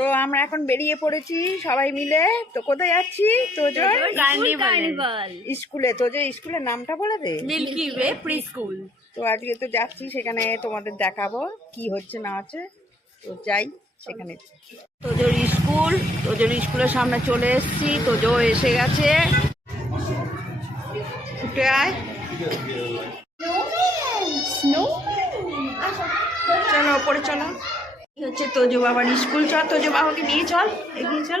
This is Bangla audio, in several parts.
তো আমরা এখন বেরিয়ে পড়েছি সবাই মিলে। তো কোথায় যাচ্ছি? তোজোর? স্কুলে তোজোর স্কুলের নামটা বলে দে। প্রি স্কুল তো আজকে তো যাচ্ছি সেখানে তোমাদের দেখাবো কি হচ্ছে না হচ্ছে। তো যাই সেখানে। তোজোর স্কুল তোজোর স্কুলের সামনে চলে এসেছি। তোজো এসে গেছে। ছুটে আয়। চলো ওপরে চলো। হচ্ছে তোজো বাবার স্কুল। চল তোজো বাবাকে নিয়ে চল এগিয়ে চল।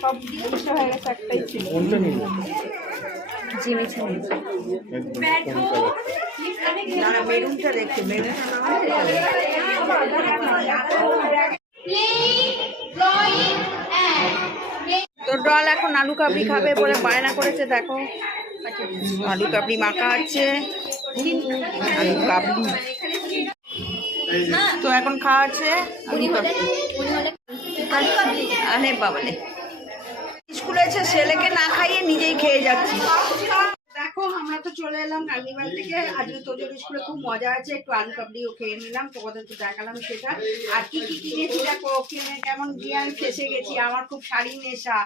সব জিনিসটা হয়ে গেছে একটাই ছিল। মেরুনটা দেখে তো ডল এখন আলু কাবলি খাবে বলে বায়না করেছে দেখো। আলু কাবলি মাখা আছে আলু কাবলি। তো এখন খাওয়া আছে আলু কাবলি। আরে বাবালে এসে ছেলেকে না খাইয়ে নিজেই খেয়ে যাচ্ছি। দেখো, আমরা তো চলে এলাম কার্নিভাল থেকে। আজকে তোদের স্কুলে খুব মজা আছে। একটু আলু কাবলিও খেয়ে নিলাম। তোমাদের তো দেখালাম সেটা। আর কি কি কিনেছি দেখো কিনে কেমন গিয়ে আমি ফেসে গেছি, আমার খুব শাড়ি নেশা।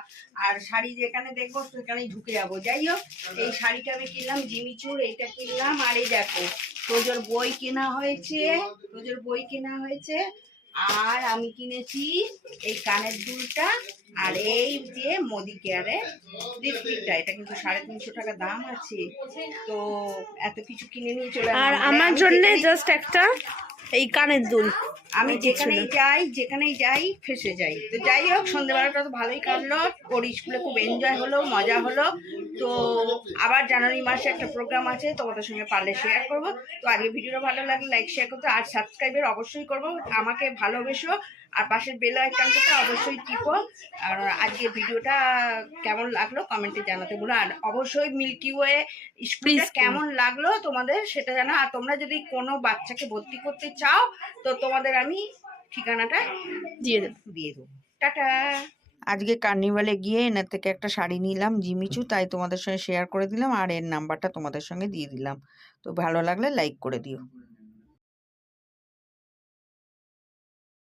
আর শাড়ি যেখানে দেখব, সেখানেই ঢুকে যাব। যাই হোক, এই শাড়িটা আমি কিনলাম জিমিচুর এইটা কিনলাম। আর এই দেখো, তোজোর বই কেনা হয়েছে। তোজোর বই কেনা হয়েছে। আর আমি কিনেছি এই কানের দুলটা আর এই যে মোদি কেয়ারে লিপস্টিকটা। এটা কিন্তু সাড়ে তিনশো টাকা দাম আছে। তো এত কিছু কিনে নিয়ে চলে আর আমার আমি জন্য জাস্ট একটা এই কানের দুল। আমি যেখানেই যাই যেখানেই যাই ফেসে যাই। তো যাই হোক সন্ধ্যেবেলাটা তো ভালোই কাটলো। ওর স্কুলে খুব এনজয় হলো মজা হলো। তো আবার জানুয়ারি মাসে একটা প্রোগ্রাম আছে তোমাদের সঙ্গে পারলে শেয়ার করব। তো আজকে ভিডিওটা ভালো লাগলে লাইক শেয়ার করতে। আর সাবস্ক্রাইবের অবশ্যই করব। আমাকে ভালোবেসো। আর পাশের বেল আইকনটাতে অবশ্যই টিপো। আর আজকে ভিডিওটা কেমন লাগল কমেন্টে জানাতে বলো। আর অবশ্যই মিল্কি ওয়ে স্কুলটা কেমন লাগল তোমাদের সেটা জানো আর তোমরা যদি কোনো বাচ্চাকে ভর্তি করতে চাও তো তোমাদের আমি ঠিকানাটা দিয়ে দেবো। দিয়ে দেবো। টাটা। আজকে কার্নিভালে গিয়ে এনার থেকে একটা শাড়ি নিলাম জিমিচু তাই তোমাদের সঙ্গে শেয়ার করে দিলাম আর এর নাম্বারটা তোমাদের সঙ্গে দিয়ে দিলাম। তো ভালো লাগলে লাইক করে দিও।